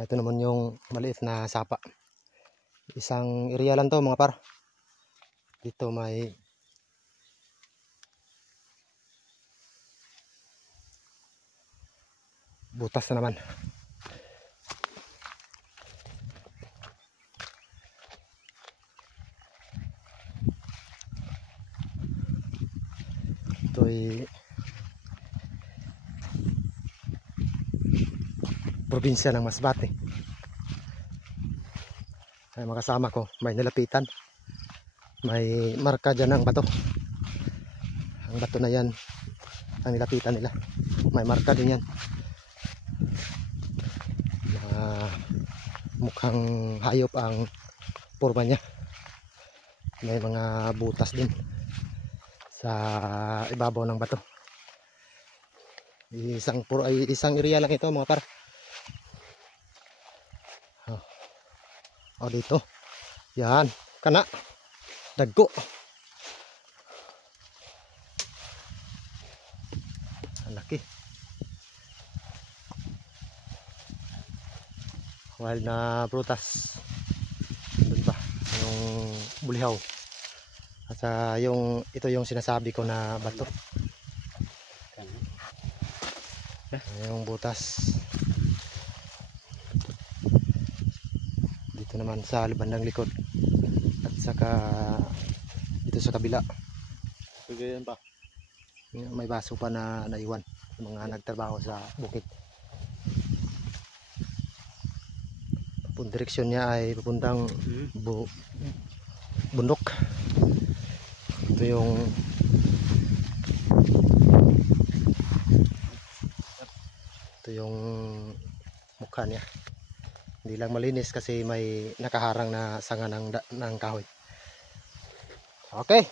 Ito naman yung maliit na sapa. Isang area lang to mga par. Dito may butas na naman. Ito'y probinsya ng Masbate. Ay, mga kasama ko may nilapitan. May marka dyan ng bato. Ang bato na yan ang nilapitan nila. May marka din yan. Mukhang hayop ang forma niya. May mga butas din sa ibabaw ng bato. Isang area lang ito mga par. Dito. Yan. Kana. Dagko. Ang laki. Wild na prutas. Doon pa. Yung bulihaw. At ito yung sinasabi ko na bato. Yung butas. Dito naman sa bandang likod. At saka dito sa kabila. Pagayan pa. May baso pa na naiwan. Mga nagtrabaho sa bukid. Direksyon niya ay papuntang bundok. Ito yung mukha niya. Hindi lang malinis kasi may nakaharang na sanga ng kahoy. Okay.